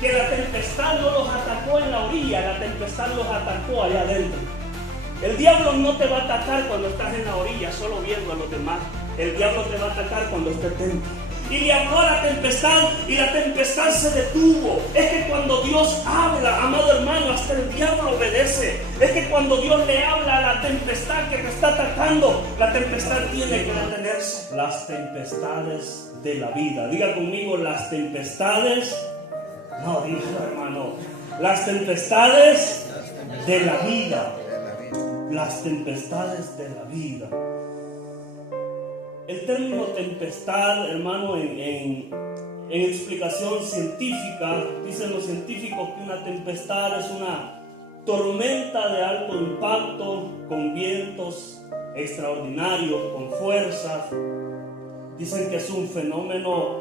que la tempestad no los atacó en la orilla, la tempestad los atacó allá adentro. El diablo no te va a atacar cuando estás en la orilla, solo viendo a los demás. El diablo te va a atacar cuando estés dentro. Y le habló a la tempestad y la tempestad se detuvo. Es que cuando Dios habla, amado hermano, hasta el diablo obedece. Es que cuando Dios le habla a la tempestad que te está atacando, la tempestad tiene que detenerse. Las tempestades de la vida. Diga conmigo, las tempestades. No, dígalo hermano. Las tempestades de la vida. Las tempestades de la vida. El término tempestad, hermano, en explicación científica, dicen los científicos que una tempestad es una tormenta de alto impacto, con vientos extraordinarios, con fuerzas. Dicen que es un fenómeno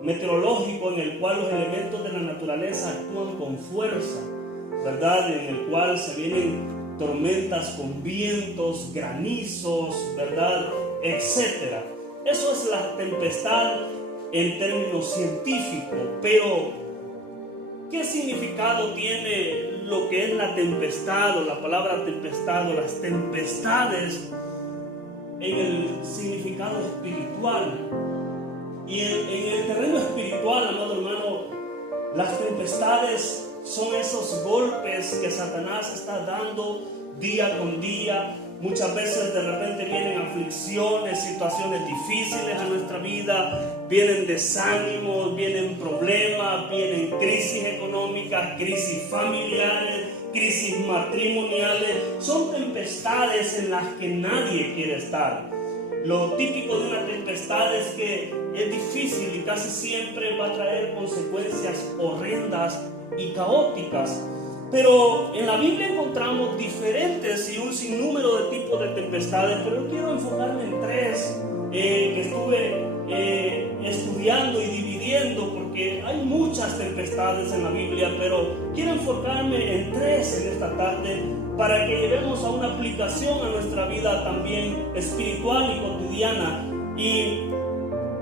meteorológico en el cual los elementos de la naturaleza actúan con fuerza, ¿verdad? En el cual se vienen tormentas con vientos, granizos, ¿verdad? Etcétera. Eso es la tempestad en términos científicos. Pero ¿qué significado tiene lo que es la tempestad o la palabra tempestad o las tempestades en el significado espiritual? Y en el terreno espiritual, amado hermano, las tempestades son esos golpes que Satanás está dando día con día. Muchas veces de repente vienen aflicciones, situaciones difíciles a nuestra vida, vienen desánimos, vienen problemas, vienen crisis económicas, crisis familiares, crisis matrimoniales. Son tempestades en las que nadie quiere estar. Lo típico de una tempestad es que es difícil y casi siempre va a traer consecuencias horrendas y caóticas. Pero en la Biblia encontramos diferentes y un sinnúmero de tipos de tempestades, pero yo quiero enfocarme en tres que estuve estudiando y dividiendo, porque hay muchas tempestades en la Biblia, pero quiero enfocarme en tres en esta tarde para que llevemos a una aplicación a nuestra vida también espiritual y cotidiana. Y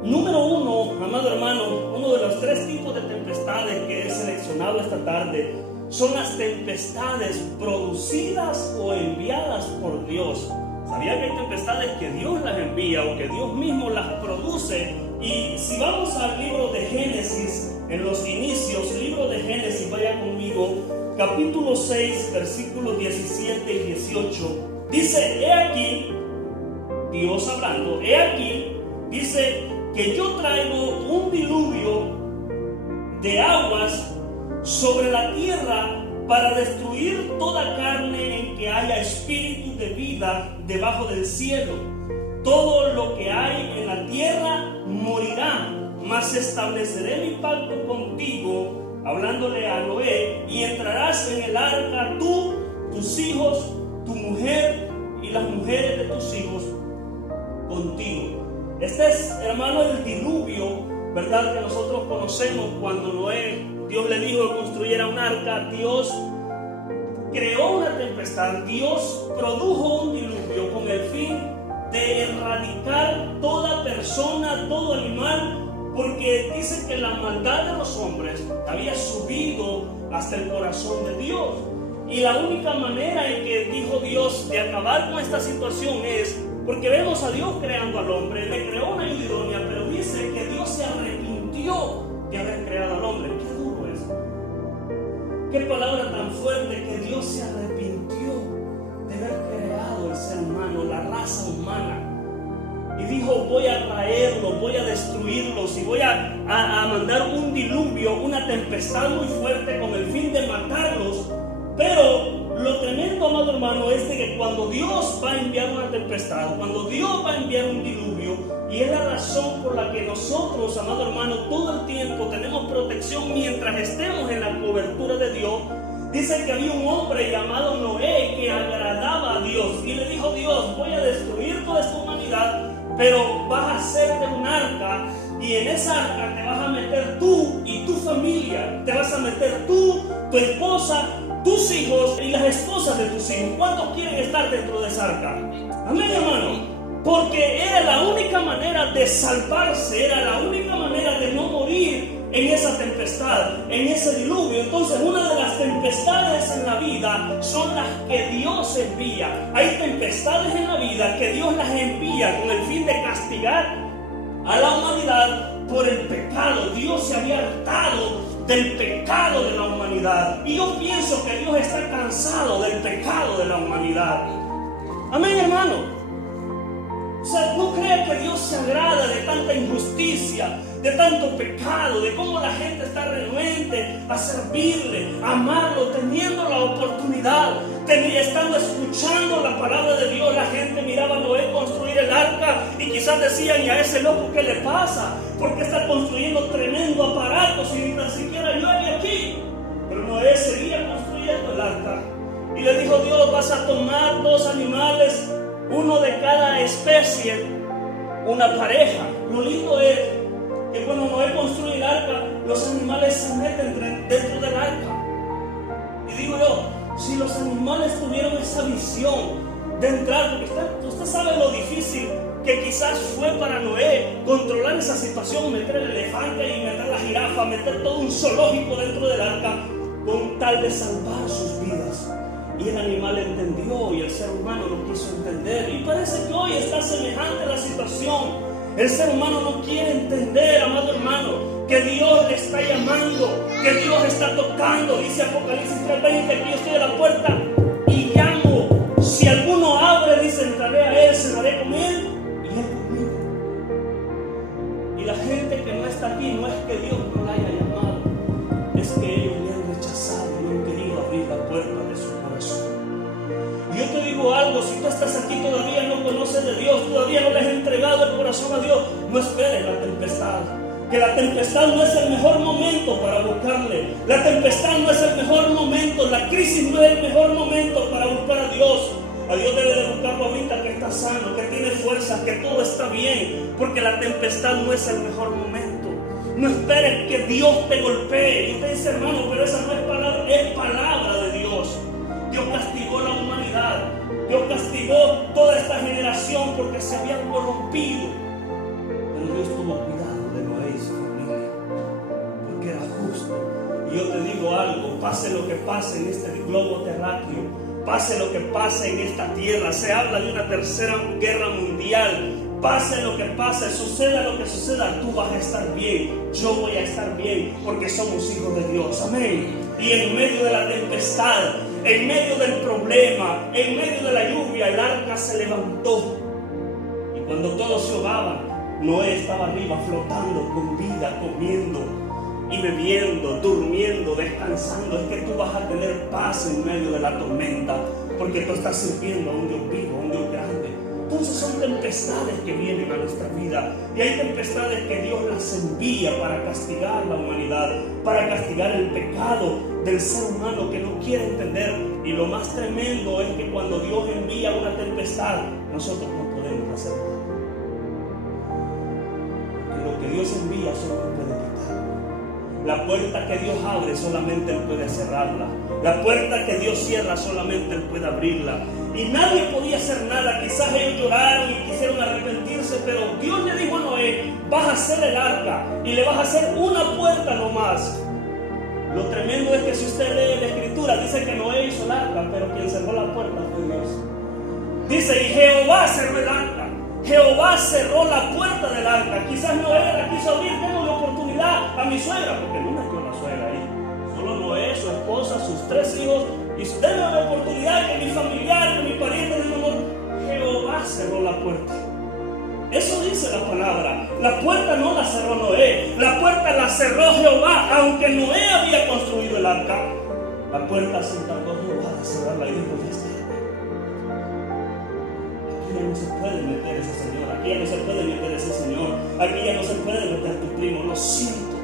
número uno, amado hermano, uno de los tres tipos de tempestades que he seleccionado esta tarde son las tempestades producidas o enviadas por Dios. ¿Sabía que hay tempestades que Dios las envía o que Dios mismo las produce? Y si vamos al libro de Génesis, en los inicios, libro de Génesis, vaya conmigo, capítulo 6, versículos 17 y 18, dice, he aquí, Dios hablando, he aquí, dice que yo traigo un diluvio de aguas sobre la tierra para destruir toda carne en que haya espíritu de vida debajo del cielo. Todo lo que hay en la tierra morirá, mas estableceré mi pacto contigo, hablándole a Noé, y entrarás en el arca tú, tus hijos, tu mujer y las mujeres de tus hijos contigo. Este es, hermano, el diluvio, ¿verdad?, que nosotros conocemos. Cuando Noé, Dios le dijo que construyera un arca, Dios creó una tempestad, Dios produjo un diluvio con el fin de erradicar toda persona, todo animal, porque dice que la maldad de los hombres había subido hasta el corazón de Dios. Y la única manera en que dijo Dios de acabar con esta situación es, porque vemos a Dios creando al hombre, le creó una ayuda idónea, pero dice que Dios se arrepintió de haber creado al hombre. Qué duro es. Qué palabra tan fuerte, que Dios se arrepintió de haber creado el ser humano, la raza humana. Y dijo, voy a traerlos, voy a destruirlos y voy a mandar un diluvio, una tempestad muy fuerte con el fin de matarlos. Pero lo tremendo, amado hermano, es de que cuando Dios va a enviar una tempestad, cuando Dios va a enviar un diluvio, y es la razón por la que nosotros, amado hermano, todo el tiempo tenemos protección mientras estemos en la cobertura de Dios. Dice que había un hombre llamado Noé que agradaba a Dios y le dijo, Dios, voy a destruir toda esta humanidad, pero vas a hacerte un arca, y en esa arca te vas a meter tú y tu familia, te vas a meter tú, tu esposa, tus hijos y las esposas de tus hijos. ¿Cuántos quieren estar dentro de esa arca? Amén, hermano. Porque era la única manera de salvarse, era la única manera de no morir en esa tempestad, en ese diluvio. Entonces, una de las tempestades en la vida son las que Dios envía. Hay tempestades en la vida que Dios las envía con el fin de castigar a la humanidad por el pecado. Dios se había hartado del pecado de la humanidad, y yo pienso que Dios está cansado del pecado de la humanidad. Amén, hermano. O sea, ¿no cree que Dios se agrada de tanta injusticia, de tanto pecado, de cómo la gente está renuente a servirle, a amarlo, teniendo la oportunidad, estando escuchando la palabra de Dios? La gente miraba a Noé construir el arca y quizás decían: ¿y a ese loco qué le pasa? ¿Por qué está construyendo tremendo aparato si ni tan siquiera llueve aquí? Pero Noé seguía construyendo el arca, y le dijo Dios: vas a tomar 2 animales, uno de cada especie, una pareja. Lo lindo es que cuando Noé construye el arca, los animales se meten dentro del arca. Y digo yo, si los animales tuvieron esa visión de entrar, porque usted sabe lo difícil que quizás fue para Noé controlar esa situación, meter el elefante y meter la jirafa, meter todo un zoológico dentro del arca, con tal de salvar sus vidas. Y el animal entendió y el ser humano no quiso entender. Y parece que hoy está semejante la situación. El ser humano no quiere entender, amado hermano, que Dios le está llamando, que Dios está tocando. Dice Apocalipsis 3:20: aquí yo estoy a la puerta y llamo. Si alguno abre, dice, entraré a él, cenaré con él y él conmigo. Y la gente que no está aquí, no es que Dios no la haya llamado, es que ellos le han rechazado y no han querido abrir la puerta de su corazón. Y yo te digo algo: si tú estás aquí todavía no conoces de Dios, todavía no le has entregado el corazón a Dios, no esperes la tempestad. Que la tempestad no es el mejor momento para buscarle. La tempestad no es el mejor momento. La crisis no es el mejor momento para buscar a Dios. A Dios debe de buscarlo ahorita que está sano, que tiene fuerza, que todo está bien. Porque la tempestad no es el mejor momento. No esperes que Dios te golpee. Y usted dice: hermano, pero esa no es palabra, es palabra de Dios. Dios castigó la humanidad. Dios castigó toda esta generación porque se habían corrompido. Pero Dios tuvo cuidado de Noé y su familia, porque era justo. Y yo te digo algo: pase lo que pase en este globo terráqueo, pase lo que pase en esta tierra, se habla de una tercera guerra mundial, pase lo que pase, suceda lo que suceda, tú vas a estar bien, yo voy a estar bien, porque somos hijos de Dios. Amén. Y en medio de la tempestad, en medio del problema, en medio de la lluvia, el arca se levantó. Y cuando todos se ahogaban, Noé estaba arriba flotando con vida, comiendo y bebiendo, durmiendo, descansando. Es que tú vas a tener paz en medio de la tormenta, porque tú estás sirviendo a un Dios vivo, a un Dios grande. Entonces son tempestades que vienen a nuestra vida, y hay tempestades que Dios las envía para castigar la humanidad, para castigar el pecado del ser humano que no quiere entender. Y lo más tremendo es que cuando Dios envía una tempestad, nosotros no podemos hacer nada, porque lo que Dios envía solo puede quitarlo. La puerta que Dios abre solamente Él puede cerrarla. La puerta que Dios cierra solamente Él puede abrirla. Y nadie podía hacer nada. Quizás ellos lloraron y quisieron arrepentirse, pero Dios le dijo a Noé: vas a hacer el arca y le vas a hacer una puerta nomás. Lo tremendo es que si usted lee la escritura, dice que Noé hizo el arca, pero quien cerró la puerta fue Dios. Dice: y Jehová cerró el arca. Jehová cerró la puerta del arca. Quizás Noé la quiso abrir, tengo la oportunidad a mi suegra, porque no metió la suegra ahí. Solo Noé, su esposa, sus 3 hijos. Y denme la oportunidad que mi familiar, que mi pariente, de mi amor. Jehová cerró la puerta. Eso dice la palabra. La puerta no la cerró Noé, la puerta la cerró Jehová. Aunque Noé había construido el arca, la puerta se encargó Jehová de cerrarla y dijo: ya está. Aquí ya no se puede meter ese señor, aquí ya no se puede meter ese señor, aquí ya no se puede meter tu primo. Lo siento,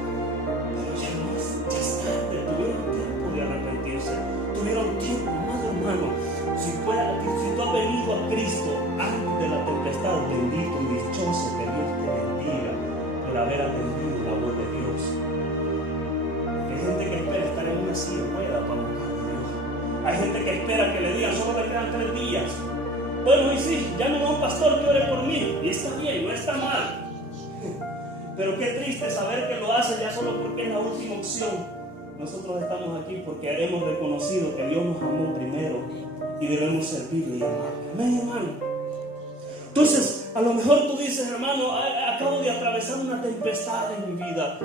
pero ya no es, ya es tarde. Tuvieron tiempo de arrepentirse, tuvieron tiempo, amado hermano. Si tú has venido a Cristo antes de la tempestad, bendito y dichoso, que Dios te bendiga por haber atendido la voz de Dios. Hay gente que espera estar en una silla buena para buscar a Dios. Hay gente que espera que le digan: solo le quedan 3 días. Bueno, y sí, llámeme a un pastor que ore por mí. Y está bien, no está mal. Pero qué triste saber que lo hace ya solo porque es la última opción. Nosotros estamos aquí porque hemos reconocido que Dios nos amó primero y debemos servirle y amarle. Amén, hermano. Entonces, a lo mejor tú dices, hermano, acabo de atravesar una tempestad en mi vida.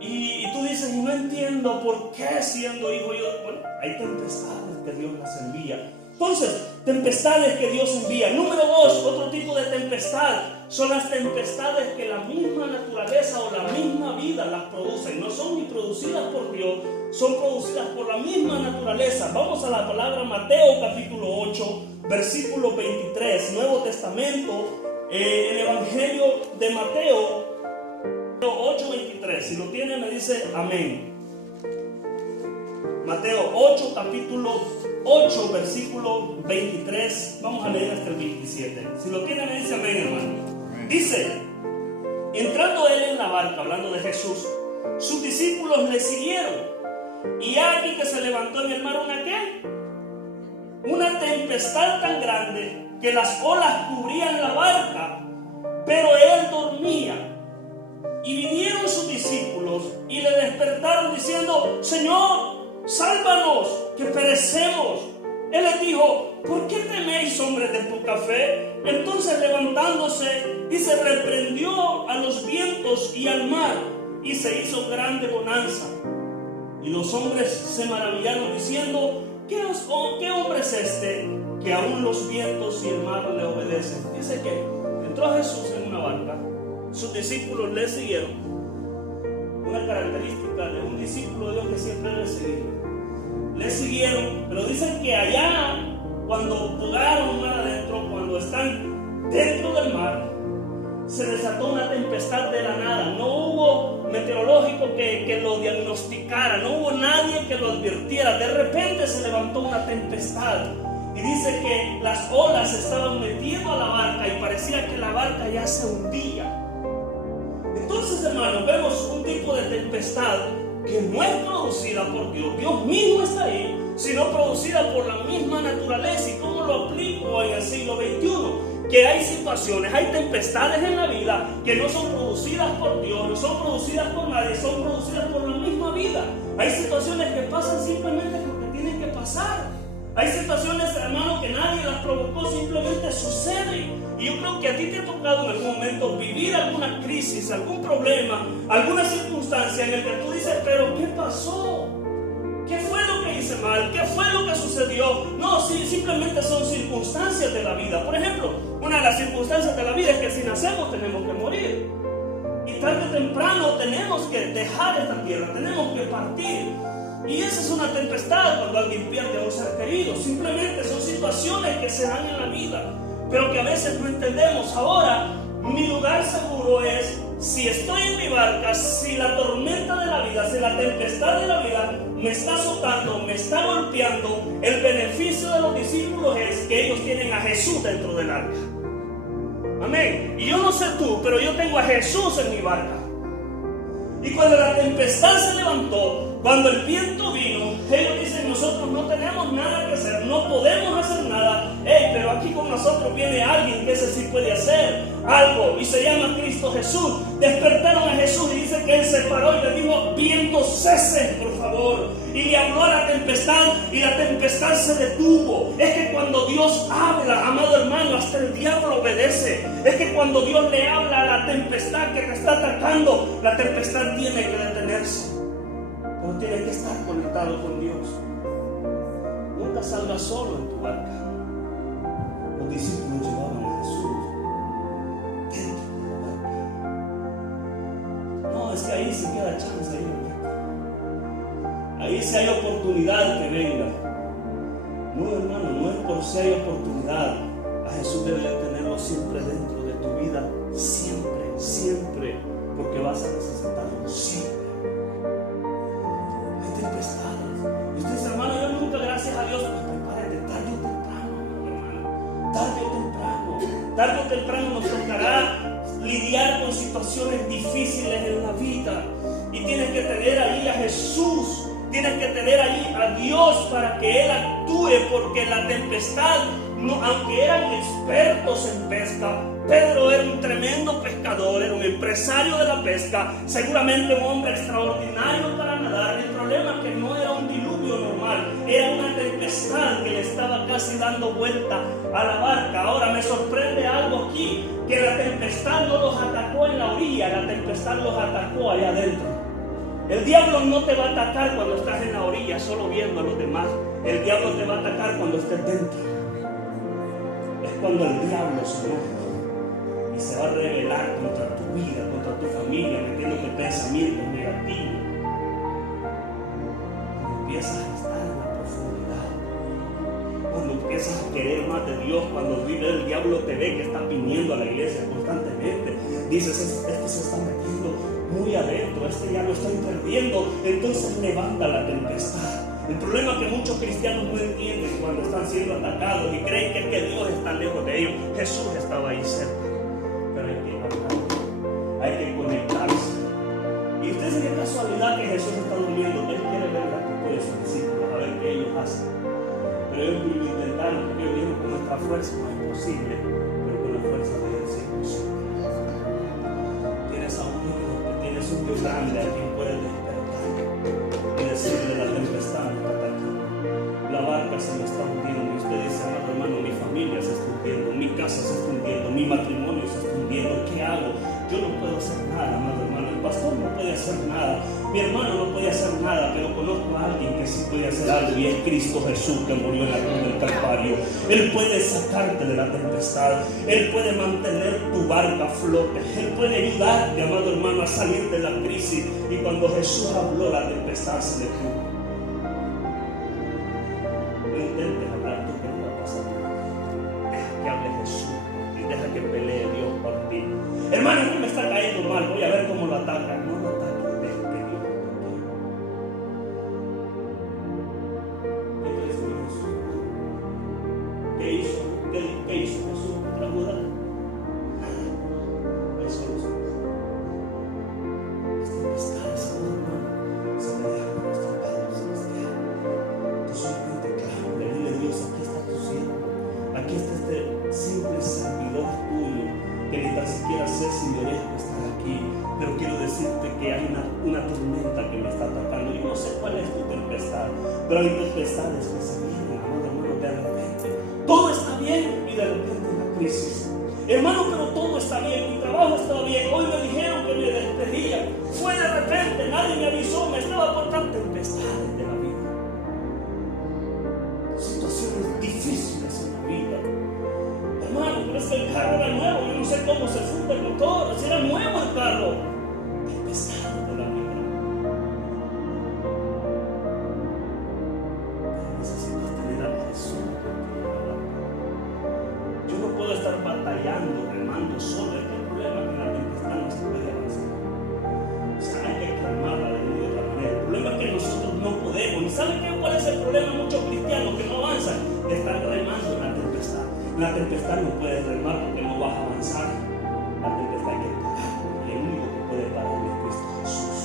Y tú dices, y no entiendo por qué siendo hijo yo. Bueno, hay tempestades que Dios las envía. Entonces, tempestades que Dios envía. Número 2, otro tipo de tempestad son las tempestades que la misma naturaleza o la misma vida las producen. No son ni producidas por Dios, son producidas por la misma naturaleza. Vamos a la palabra Mateo capítulo 8, versículo 23, Nuevo Testamento, el Evangelio de Mateo 8:23. Si lo tiene me dice amén. Mateo 8, capítulo 8, versículo 23. Vamos a leer hasta el 27. Si lo tiene me dice amén, hermano. Dice: entrando él en la barca, hablando de Jesús, sus discípulos le siguieron. Y aquí que se levantó en el mar una ¿qué? Una tempestad tan grande que las olas cubrían la barca, pero él dormía. Y vinieron sus discípulos y le despertaron diciendo: Señor, sálvanos, que perecemos. Él les dijo: ¿por qué teméis, hombres de poca fe? Entonces levantándose, dice, reprendió a los vientos y al mar, y se hizo grande bonanza. Y los hombres se maravillaron diciendo: ¿qué hombre es este, que aún los vientos y el mar le obedecen? Dice que entró Jesús en una barca, sus discípulos le siguieron. Una característica de un discípulo de Dios que siempre le siguieron, pero dicen que allá, cuando jugaron mar adentro, cuando están dentro del mar, se desató una tempestad de la nada. No hubo meteorológico que lo diagnosticara, no hubo nadie que lo advirtiera. De repente se levantó una tempestad y dice que las olas se estaban metiendo a la barca y parecía que la barca ya se hundía. Entonces, hermanos, vemos un tipo de tempestad que no es producida por Dios. Dios mismo está ahí, sino producida por la misma naturaleza. ¿Y cómo lo aplico en el siglo XXI? Que hay situaciones, hay tempestades en la vida que no son producidas por Dios, no son producidas por nadie, son producidas por la misma vida. Hay situaciones que pasan simplemente porque tienen que pasar. Hay situaciones, hermano, que nadie las provocó, simplemente suceden. Y yo creo que a ti te ha tocado en algún momento vivir alguna crisis, algún problema, alguna circunstancia en la que tú dices: pero ¿qué pasó? ¿Qué fue lo que hice mal? ¿Qué fue lo que sucedió? No, sí, simplemente son circunstancias de la vida. Por ejemplo, una de las circunstancias de la vida es que si nacemos tenemos que morir. Y tarde o temprano tenemos que dejar esta tierra, tenemos que partir. Y esa es una tempestad cuando alguien pierde a un ser querido. Simplemente son situaciones que se dan en la vida, pero que a veces no entendemos. Ahora, mi lugar seguro es, si estoy en mi barca, si la tormenta de la vida, si la tempestad de la vida me está azotando, me está golpeando, el beneficio de los discípulos es que ellos tienen a Jesús dentro del arca. Amén. Y yo no sé tú, pero yo tengo a Jesús en mi barca. Y cuando la tempestad se levantó, cuando el viento vino, ellos dicen: nosotros no tenemos nada que hacer, no podemos hacer nada. Pero aquí con nosotros viene alguien que ese sí puede hacer algo, y se llama Cristo Jesús. Despertaron a Jesús y dice que él se paró y le dijo: viento, cese, por favor. Y le habló a la tempestad y la tempestad se detuvo. Es que cuando Dios habla, amado hermano, hasta el diablo obedece. Es que cuando Dios le habla a la tempestad que te está atacando, la tempestad tiene que detenerse. Pero tienes que estar conectado con Dios. Nunca salgas solo en tu barca. Los discípulos llevaban a Jesús dentro de la barca. No, es que ahí se queda chance ahí. Ahí si hay oportunidad que venga. No, hermano, no es por si hay oportunidad. A Jesús debes tenerlo siempre dentro de tu vida. Siempre, siempre. Porque vas a necesitarlo siempre. Hay tempestades. Y usted dice: hermano, yo nunca, gracias a Dios, pues prepárate, tarde o temprano, hermano. Tarde o temprano. Tarde o temprano nos tocará lidiar con situaciones difíciles en la vida. Y tienes que tener ahí a Jesús. Tienes que tener ahí a Dios para que Él actúe, porque la tempestad, no, aunque eran expertos en pesca, Pedro era un tremendo pescador, era un empresario de la pesca, seguramente un hombre extraordinario para nadar. El problema es que no era un diluvio normal, era una tempestad que le estaba casi dando vuelta a la barca. Ahora me sorprende algo aquí, que la tempestad no los atacó en la orilla, la tempestad los atacó allá adentro. El diablo no te va a atacar cuando estás en la orilla solo viendo a los demás. El diablo te va a atacar cuando estés dentro. Es cuando el diablo se enoja y se va a rebelar contra tu vida, contra tu familia, metiéndote pensamientos negativos. Cuando empiezas a estar en la profundidad, cuando empiezas a querer más de Dios, cuando el diablo te ve que estás viniendo a la iglesia constantemente, dices, este se está metiendo muy adentro, este ya lo estoy perdiendo, entonces levanta la tempestad. El problema es que muchos cristianos no entienden cuando están siendo atacados y creen que Dios está lejos de ellos. Jesús estaba ahí cerca. Pero hay que hablar, hay que conectarse. Y usted se qué casualidad que Jesús está durmiendo. Él quiere ver la actitud de sus discípulos, a ver qué ellos hacen. Pero ellos lo intentaron, porque ellos dijeron con nuestra fuerza no es posible, pero con la fuerza de Dios sí es posible. Tienes a un Dios, tienes un Dios grande a quien puedes despertar y decirle: la tempestad no está aquí, la barca se me está hundiendo. Y usted dice: amado hermano, mi familia se está hundiendo, mi casa se está hundiendo, mi matrimonio se está hundiendo, ¿qué hago? Yo no puedo hacer nada, amado hermano, el pastor no puede hacer nada, mi hermano no puede hacer nada, pero conozco a alguien que sí puede hacer algo, y es Cristo Jesús, que murió en la cruz del Calvario. Él puede sacarte de la tempestad, Él puede mantener tu barca a flote, Él puede ayudarte, amado hermano, a salir de la crisis. Y cuando Jesús habló, la tempestad se detuvo. No intentes hablar tú que no va a pasar nada. Deja que hable Jesús y deja que pelee Dios por ti. Hermano, no me está cayendo mal, voy a ver cómo lo atacan. No lo ataquen, deja que Dios lo ataque. ¿Qué crees que Jesús? ¿Qué hizo? ¿Qué hizo Jesús contra Judá? Él solucionó. Las tempestades, hermano, se me dejan con nuestro Padre Celestial. Tú solamente clama, dile: Dios, aquí está tu siervo, aquí está este simple servidor tuyo, que ni tan siquiera sé si merezco estar aquí, pero quiero decirte que hay una tormenta que me está atacando. Yo no sé cuál es tu tempestad, pero hay tempestades que se vienen, hermano, de repente. Todo está bien y de repente la crisis. Hermano, pero todo está bien, mi trabajo está bien, hoy me dijeron que me despedía, fue de repente, nadie me avisó, me estaba por tan tempestades de la vida. Situaciones difíciles en la vida. Hermano, pero es que el carro era nuevo, yo no sé cómo se funde el motor, si era nuevo el carro. Tempestades de la vida. Pero necesitas tener a Jesús contigo. Yo no puedo estar batallando, remando solo. Este es el problema, que la tempestad no se puede avanzar. O sea, hay que calmarla de una u otra manera. El problema es que nosotros no podemos. ¿Y saben cuál es el problema? Muchos cristianos que no avanzan, que están remando en la tempestad. En la tempestad no puedes remar porque no vas a avanzar. La tempestad hay que parar, y el único que puede parar es Cristo Jesús.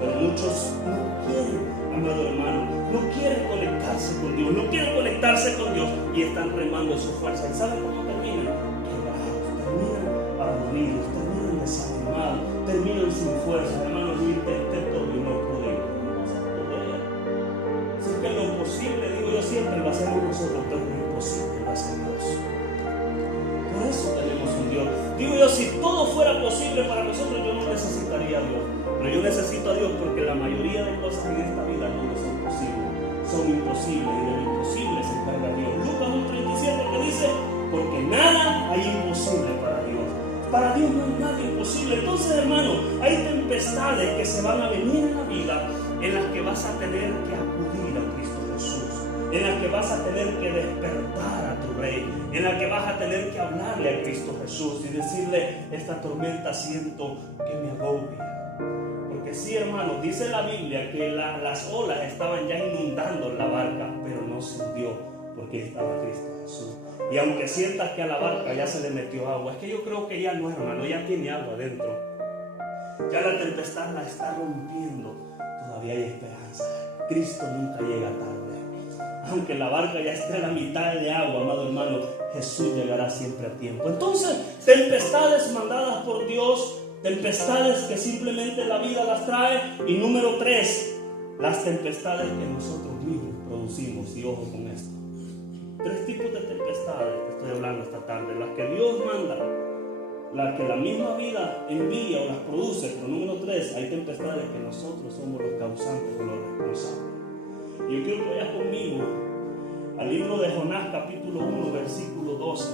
Pero muchos no quieren, amado hermano, no quieren conectarse con Dios, no quieren conectarse con Dios y están remando en su fuerza. ¿Y saben cómo terminan? Quebrados, terminan abolidos, terminan desanimados, terminan sin fuerza. Hermano, yo intenté todo y no pude. No vas a poder. Así que lo posible, digo yo, siempre lo hacemos nosotros, pero lo imposible lo hace Dios. Por eso tenemos un Dios. Digo yo, si todo fuera posible para nosotros, yo no necesitaría a Dios. Pero yo necesito a Dios porque la mayoría de cosas en esta vida no me son posibles. Son imposibles, y de lo imposible se encarga Dios. Lucas 1:37 que dice: porque nada hay imposible para Dios. Para Dios no hay nada imposible. Entonces, hermano, hay tempestades que se van a venir en la vida, en las que vas a tener que acudir a Cristo Jesús, en las que vas a tener que despertar a tu Rey, en las que vas a tener que hablarle a Cristo Jesús y decirle: esta tormenta siento que me agobia. Porque sí, hermano, dice la Biblia que las olas estaban ya inundando la barca, pero no se hundió porque estaba Cristo Jesús. Y aunque sientas que a la barca ya se le metió agua, es que yo creo que ya no, hermano, ya tiene agua adentro. Ya la tempestad la está rompiendo. Todavía hay esperanza. Cristo nunca llega tarde. aunque la barca ya esté a la mitad de agua, amado hermano, Jesús llegará siempre a tiempo. Entonces, tempestades mandadas por Dios, tempestades que simplemente la vida las trae. Y número 3, las tempestades que nosotros mismos producimos. Y ojo con esto, 3 tipos de tempestades que estoy hablando esta tarde: las que Dios manda, las que la misma vida envía o las produce. Pero número 3, hay tempestades que nosotros somos los causantes o los responsables. Y yo quiero que vayas conmigo al libro de Jonás capítulo 1 versículo 12.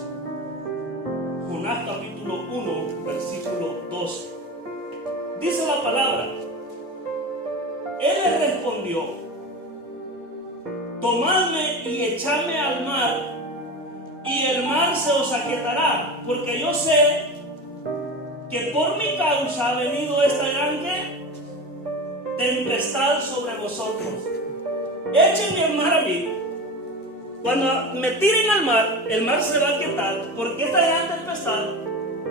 Jonás capítulo 1 versículo 12. Dice la palabra: Él le respondió: tomadme y echadme al mar, y el mar se os aquietará, porque yo sé que por mi causa ha venido esta gran tempestad sobre vosotros. Échenme al mar a mí. Cuando me tiren al mar, el mar se va a aquietar, porque esta gran tempestad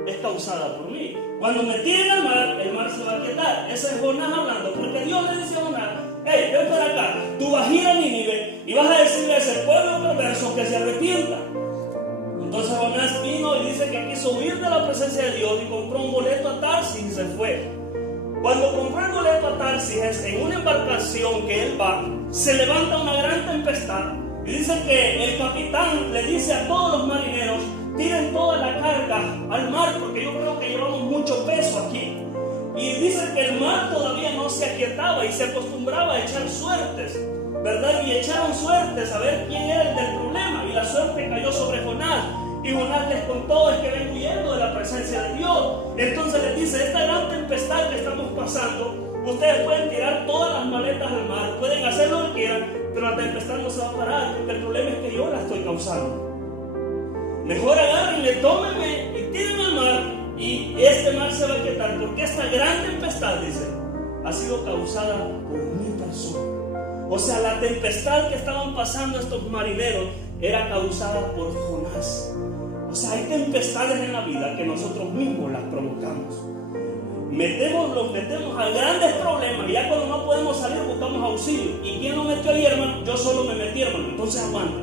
es causada por mí. Cuando me tiren al mar, el mar se va a aquietar. Ese es Jonás hablando, porque Dios le dice a Jonás: hey, ven para acá, tú vas a ir a Nínive y vas a decirle a ese pueblo perverso que se arrepienta. Entonces Jonás vino y dice que quiso huir de la presencia de Dios y compró un boleto a Tarsis y se fue. Cuando compró el boleto a Tarsis, en una embarcación que él va, se levanta una gran tempestad. Y dice que el capitán le dice a todos los marineros: tiren toda la carga al mar, porque yo creo que llevamos mucho peso aquí. Y dice que el mar todavía no se aquietaba y se acostumbraba a echar suertes, ¿verdad? Y echaron suertes a ver quién era el del problema. Y la suerte cayó sobre Jonás. Y Jonás les contó: es que vengo huyendo de la presencia de Dios. Entonces les dice: esta gran tempestad que estamos pasando, ustedes pueden tirar todas las maletas al mar, pueden hacer lo que quieran, pero la tempestad no se va a parar, porque el problema es que yo la estoy causando. Mejor agárrenme, tómenme y tírenme al mar, y este mar se va a quietar, porque esta gran tempestad, dice, ha sido causada por mi persona. O sea, la tempestad que estaban pasando estos marineros era causada por Jonás. O sea, hay tempestades en la vida que nosotros mismos las provocamos. Nos metemos a grandes problemas, y ya cuando no podemos salir buscamos auxilio. ¿Y quién lo metió ahí, hermano? Yo solo me metí, hermano. Entonces aguanta.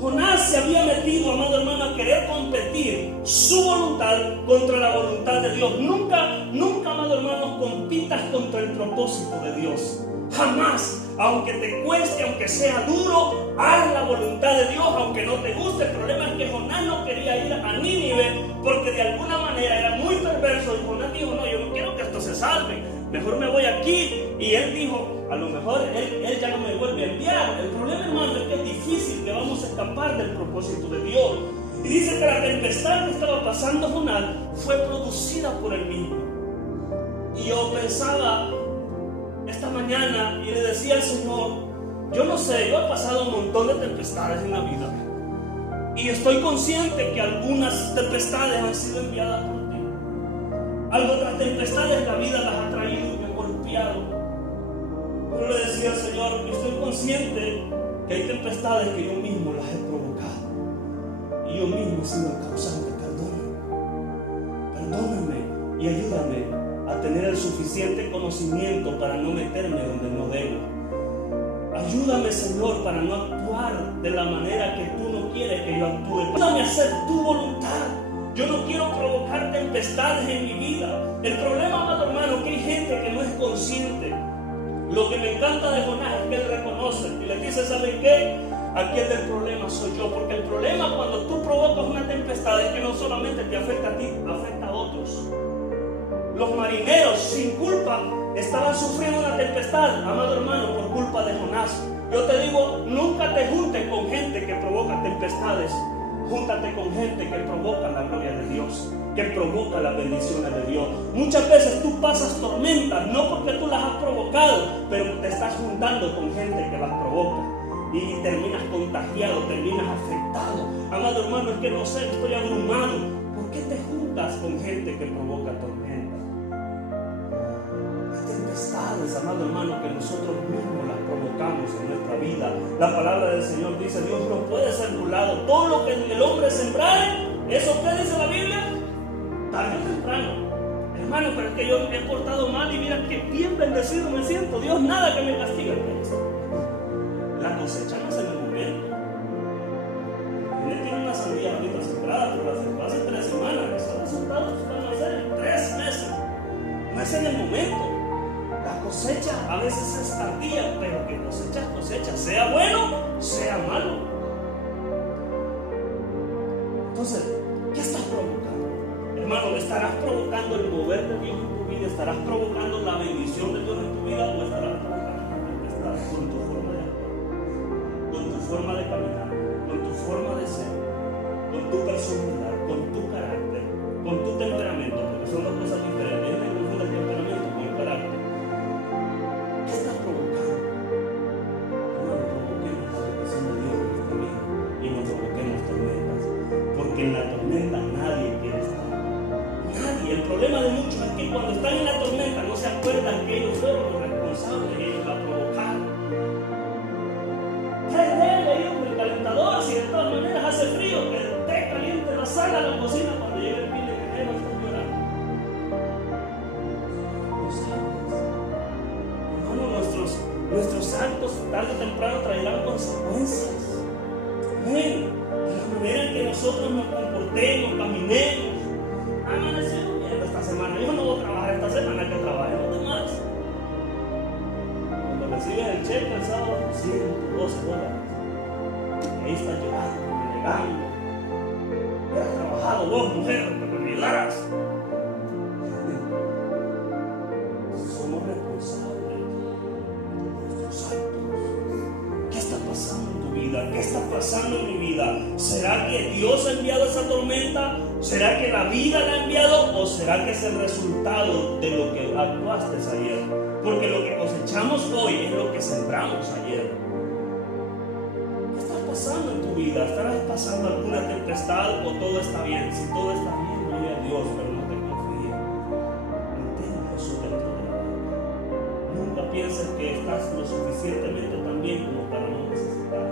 Jonás se había metido, amado hermano, a querer competir su voluntad contra la voluntad de Dios. Nunca, amado hermano, compitas contra el propósito de Dios. Jamás. Aunque te cueste, aunque sea duro, haz la voluntad de Dios, aunque no te guste. El problema es que Jonás no quería ir a Nínive, porque de alguna manera era muy perverso. Y Jonás dijo: no, yo no quiero que esto se salve, mejor me voy aquí. Y él dijo: a lo mejor él ya no me vuelve a enviar. El problema, hermano, es que es difícil que vamos a escapar del propósito de Dios. Y dice que la tempestad que estaba pasando Jonás fue producida por él mismo. Y yo pensaba esta mañana y le decía al Señor: yo no sé, yo he pasado un montón de tempestades en la vida, y estoy consciente que algunas tempestades han sido enviadas por ti. Otras tempestades la vida las ha traído y me ha golpeado. Yo le decía al Señor: yo estoy consciente que hay tempestades que yo mismo las he provocado, y yo mismo he sido el causante. Perdóname y ayúdame a tener el suficiente conocimiento para no meterme donde no debo. Ayúdame, Señor, para no actuar de la manera que tú no quieres que yo actúe. Ayúdame a hacer tu voluntad. Yo no quiero provocar tempestades en mi vida. El problema, amado hermano, que hay gente que no es consciente. Lo que me encanta de Jonás es que él reconoce y le dice: ¿saben qué? Aquí el del problema soy yo. Porque el problema cuando tú provocas una tempestad es que no solamente te afecta a ti, afecta a otros. Los marineros, sin culpa, estaban sufriendo una tempestad, amado hermano, por culpa de Jonás. Yo te digo: nunca te juntes con gente que provoca tempestades. Júntate con gente que provoca la gloria de Dios, que provoca las bendiciones de Dios. Muchas veces tú pasas tormentas, no porque tú las has provocado, pero te estás juntando con gente que las provoca. Y terminas contagiado, terminas afectado. Amado hermano, es que no sé, estoy abrumado. ¿Por qué te juntas con gente que provoca tormentas? Tempestades, amado hermano, que nosotros mismos las provocamos en nuestra vida. La palabra del Señor dice: Dios no puede ser burlado. Todo lo que el hombre sembrare, ¿eso qué dice la Biblia? Tarde o temprano. Hermano, pero es que yo me he portado mal y mira que bien bendecido me siento. Dios nada que me castiga. La cosecha sea bueno, sea malo. Entonces, ¿qué estás provocando? Hermano, ¿estarás provocando el mover de Dios en tu vida? ¿Estarás provocando la bendición de Dios en tu vida? ¿O estarás provocando la tempestad con tu forma de actuar, con tu forma de caminar, con tu forma de ser, con tu personalidad, con tu carácter, con tu temperamento? Porque son dos cosas diferentes. Es el confunde el temperamento con el carácter. ¿Qué estás provocando? Hermano, provoquemos la bendición de Dios en nuestra vida y no provoquemos tormentas. Porque en la tormenta nadie quiere estar. Nadie. El problema de muchos es que cuando están en la tormenta no se acuerdan que ellos fueron los responsables, ellos la provocaron. Prendele ahí el calentador, si de todas maneras hace frío, que el té caliente en la sala, la cocina, cuando llegue el fin de enero están llorando. No sabes. Hermano, nuestros actos tarde o temprano traerán consecuencias. Amén. De la manera en que nosotros nos comportemos, caminemos. Amanecemos bien esta semana. Yo no voy a trabajar esta semana, que trabajen los demás. Cuando recibes el cheque el sábado, $112. Y ahí estás llorando, negando. Hubieras trabajado vos, mujer, que me ayudaras. Somos responsables de nuestros actos. ¿Qué está pasando en tu vida? ¿Qué está pasando en mi vida? ¿Será que Dios ha enviado esa tormenta? ¿Será que la vida la ha enviado? ¿O será que es el resultado de lo que actuaste ayer? Porque lo que cosechamos hoy es lo que sembramos ayer. ¿Qué está pasando en tu vida? ¿Estarás pasando alguna tempestad o todo está bien? Si todo está bien, gloria a Dios, pero no te confíes. Mantén a Jesús dentro de la barca. Nunca pienses que estás lo suficientemente tan bien como para no necesitar.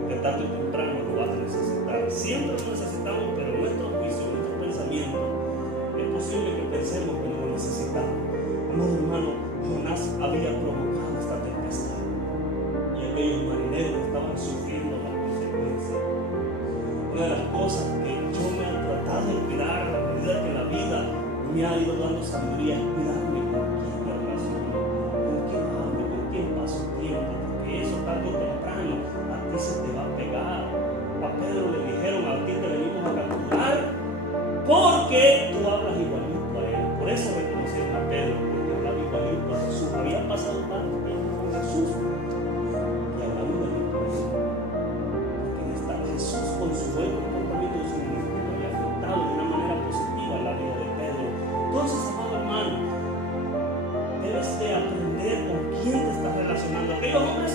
Porque tarde o temprano lo vas a necesitar. Siempre lo necesitamos, pero nuestro juicio, nuestro pensamiento, es posible que pensemos que no lo necesitamos. Amado hermano, Jonás había provocado esta tempestad y aquellos marineros estaban sufriendo las consecuencias. Una de las cosas que yo me he tratado de cuidar a medida que la vida me ha ido dando sabiduría es cuidarme con quién me relaciono, con quién hablo, con quién paso tiempo, porque eso tarde o temprano a ti se te va a pegar. A Pedro le dijeron: a ti te venimos a capturar porque tú hablas igualito a él. Por eso reconocieron a Pedro, porque hablaba igualito a Jesús. Había pasado tanto tiempo con Jesús y hablaba igualito a él. Porque está Jesús con su buen comportamiento de su ministerio había afectado de una manera positiva la vida de Pedro. Entonces, amado hermano, debes de aprender con quién te estás relacionando. Aquellos hombres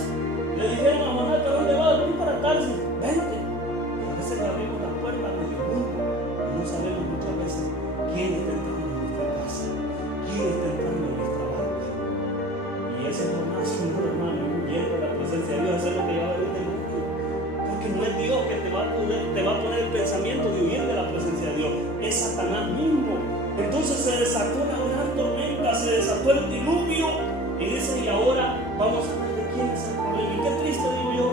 le dijeron a Jonás: ¿para dónde vas? Ven para Tarsis, vente. Y a veces le abrimos las puertas del mundo y no sabemos muchas veces quién está entrando en nuestra casa, quién está entrando en nuestra barca. Y ese Jonás, un hermano, huyendo de la presencia de Dios, eso es lo que va a haber un demonio. Porque no es Dios que te va a poner el pensamiento de huir de la presencia de Dios, es Satanás mismo. Entonces se desató la gran tormenta, se desató el diluvio y dice: y ahora vamos a ver de quién es el problema. Y qué triste, digo yo,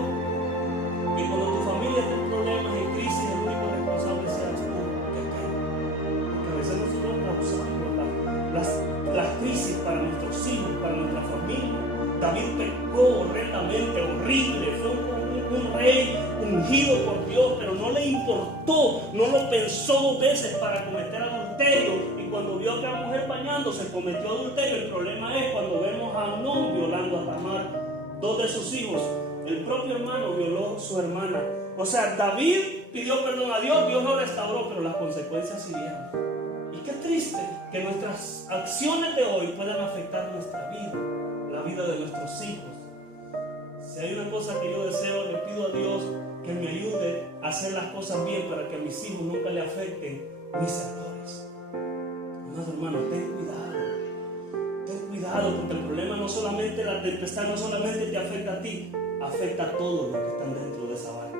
que cuando tu familia tiene problemas y crisis, el único responsable seas tú. Qué pena. Porque a veces nosotros causamos las crisis para nuestros hijos, para nuestra familia. David pecó horrendamente, horrible, fue un rey ungido por Dios, pero no le importó, no lo pensó dos veces para cometer adulterio. Y cuando vio a aquella mujer bañándose, cometió adulterio. El problema es cuando vemos a Amnón violando a Tamar, dos de sus hijos. El propio hermano violó a su hermana. O sea, David pidió perdón a Dios, Dios lo restauró, pero las consecuencias siguieron. Y qué triste que nuestras acciones de hoy puedan afectar nuestra vida, la vida de nuestros hijos. Si hay una cosa que yo deseo, le pido a Dios que me ayude a hacer las cosas bien para que a mis hijos nunca le afecten mis errores. Amado hermano, ten cuidado, porque el problema no solamente, la tempestad no solamente te afecta a ti, afecta a todos los que están dentro de esa barca.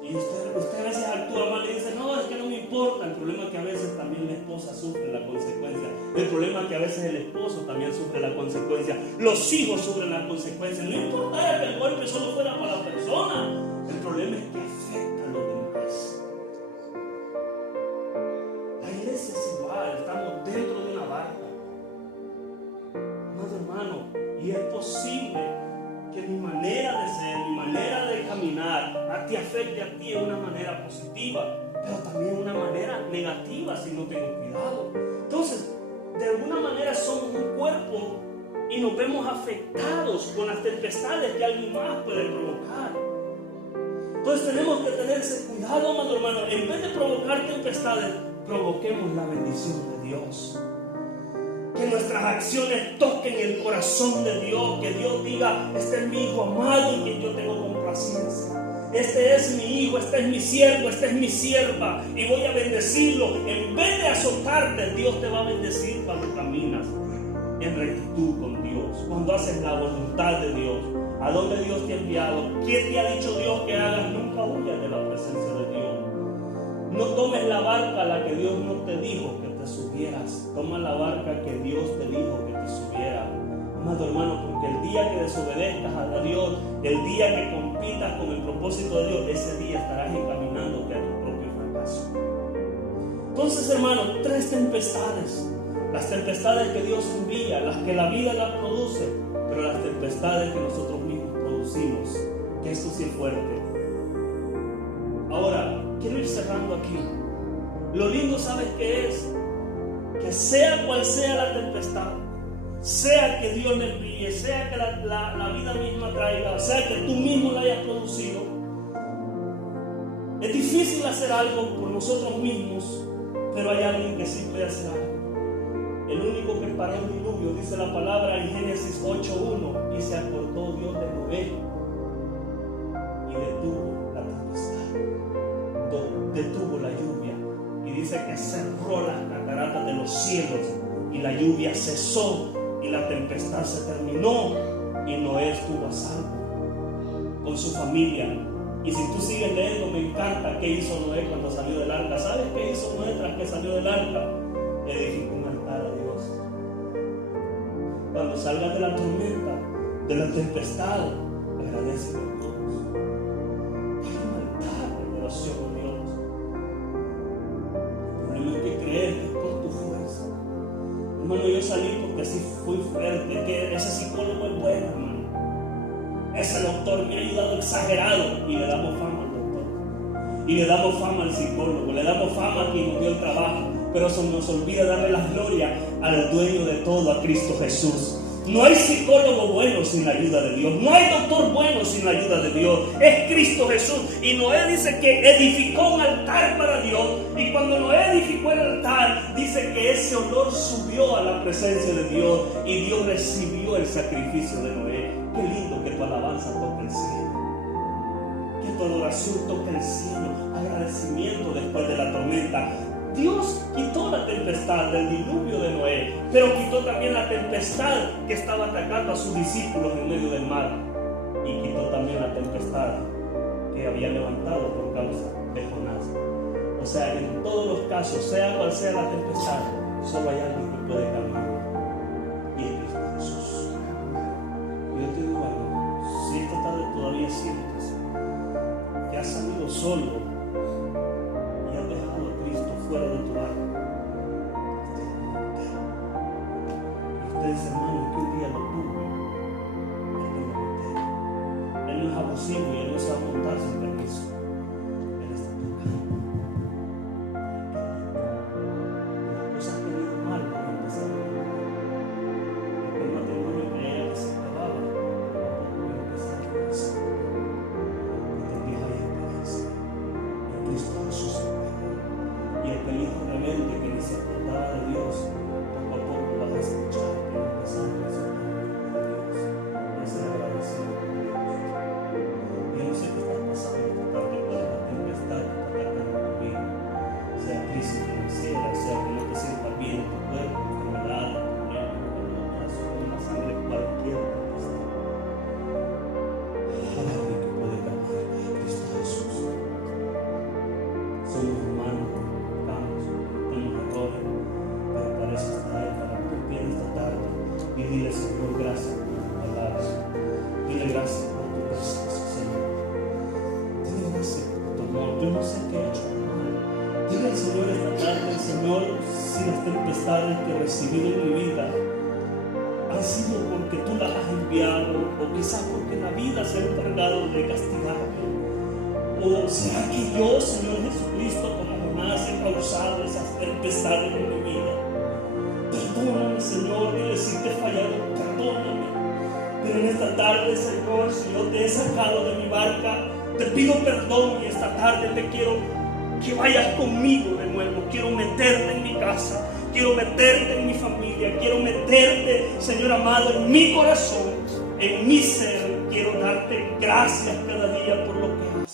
Y usted a veces actúa mal y dice: no, es que no me importa. El problema es que a veces también la esposa sufre la consecuencia. El problema es que a veces el esposo también sufre la consecuencia. Los hijos sufren la consecuencia. No importa que el golpe solo fuera para la persona. El problema es que afecta a los demás. La iglesia es igual. Estamos dentro de una barca. Amado hermano, y es posible caminar te afecte a ti de una manera positiva, pero también de una manera negativa si no tengo cuidado. Entonces, de alguna manera somos un cuerpo y nos vemos afectados con las tempestades que alguien más puede provocar. Entonces tenemos que tener ese cuidado, amado hermano. En vez de provocar tempestades, provoquemos la bendición de Dios. Que nuestras acciones toquen el corazón de Dios. Que Dios diga: este es mi hijo amado en quien yo tengo complacencia. Este es mi hijo, este es mi siervo, esta es mi sierva, y voy a bendecirlo. En vez de azotarte, Dios te va a bendecir cuando caminas en rectitud con Dios, cuando haces la voluntad de Dios. ¿A dónde Dios te ha enviado? ¿Qué te ha dicho Dios que hagas? Nunca huyas de la presencia de Dios. No tomes la barca a la que Dios no te dijo que te subieras. Toma la barca que Dios te dijo que te subiera. Amado hermano, porque el día que desobedezcas a Dios, el día que compitas con el propósito de Dios, ese día estarás encaminándote a tu propio fracaso. Entonces, hermano, 3 tempestades. Las tempestades que Dios envía, las que la vida la produce, pero las tempestades que nosotros mismos producimos, que esto sí es fuerte. Ahora, quiero ir cerrando aquí. Lo lindo, ¿sabes qué es? Que sea cual sea la tempestad, sea que Dios le envíe, sea que la vida misma traiga, sea que tú mismo la hayas producido, es difícil hacer algo por nosotros mismos, pero hay alguien que sí puede hacer algo. El único que paró el diluvio, dice la palabra en Génesis 8:1, y se acordó Dios de Noé y detuvo la tempestad, detuvo la lluvia, y dice que cerró las cataratas de los cielos y la lluvia cesó y la tempestad se terminó y Noé estuvo a salvo con su familia. Y si tú sigues leyendo, me encanta qué hizo Noé cuando salió del arca. ¿Sabes qué hizo Noé tras que salió del arca? Edificó un altar a Dios. Cuando salgas de la tormenta, de la tempestad, agradece a Dios. Hay un altar de oración a Dios. El problema es que creer que es por tu fuerza. Hermano, yo salí porque así fui fuerte, que ese psicólogo es bueno, hermano. Ese doctor me ha ayudado exagerado, y le damos fama al doctor. Y le damos fama al psicólogo, le damos fama a quien nos dio el trabajo. Pero se nos olvida darle la gloria al dueño de todo, a Cristo Jesús. No hay psicólogo bueno sin la ayuda de Dios. No hay doctor bueno sin la ayuda de Dios. Es Cristo Jesús. Y Noé dice que edificó un altar para Dios. Y cuando Noé edificó el altar, dice que ese olor subió a la presencia de Dios. Y Dios recibió el sacrificio de Noé. Qué lindo que tu alabanza toque el cielo. Que tu adoración toque el cielo. Agradecimiento después de la tormenta. Dios quitó la tempestad del diluvio de Noé, pero quitó también la tempestad que estaba atacando a sus discípulos en medio del mar, y quitó también la tempestad que había levantado por causa de Jonás. O sea, en todos los casos, sea cual sea la tempestad, solo hay alguien que puede calmarla, y es Cristo Jesús. Yo te digo algo: si esta tarde todavía sientes que has salido solo fuera de tu alma, y usted dice: hermano, que un día lo tuve, Él no es abusivo y Él no se va a montar sin permiso. Él está tocando las cosas que han ido mal para empezar. El matrimonio que ella se acababa, voy a empezar a empezar. Porque hay esperanza en Cristo Jesús. Y el hijo rebelde que ni se acordaba de Dios, poco a poco vas a escuchar que va a empezar a mencionar de Dios, va a ser agradecido con Dios. Yo no sé qué está pasando esta tarde, cuál es la tempestad que está atacando tu vida, sea crisis financiera, sea que no te sientas bien en tu cuerpo, enfermedad, corazón, en la sangre, cualquier tempestad. Hay alguien que puede calmar, Cristo Jesús. Somos humanos, pero para eso está Él, para que tú vienes esta tarde y dile: Señor, gracias por tu palabra, dile gracias por tu presencia, Señor, dile gracias por tu amor. Yo no sé qué he hecho mal. Dile al Señor esta tarde: Señor, si las tempestades que he recibido en mi vida han sido porque tú las has enviado, o quizás porque la vida se ha encargado de castigarme, ¿O será que yo, Señor Jesucristo, como Jonás, he causado esas tempestades en mi vida? Perdóname, Señor, dile si te he fallado, perdóname. Pero en esta tarde, Señor, si yo te he sacado de mi barca, te pido perdón y esta tarde te quiero que vayas conmigo de nuevo. Quiero meterte en mi casa, quiero meterte en mi familia, quiero meterte, Señor amado, en mi corazón, en mi ser. Quiero darte gracias cada día por lo que haces.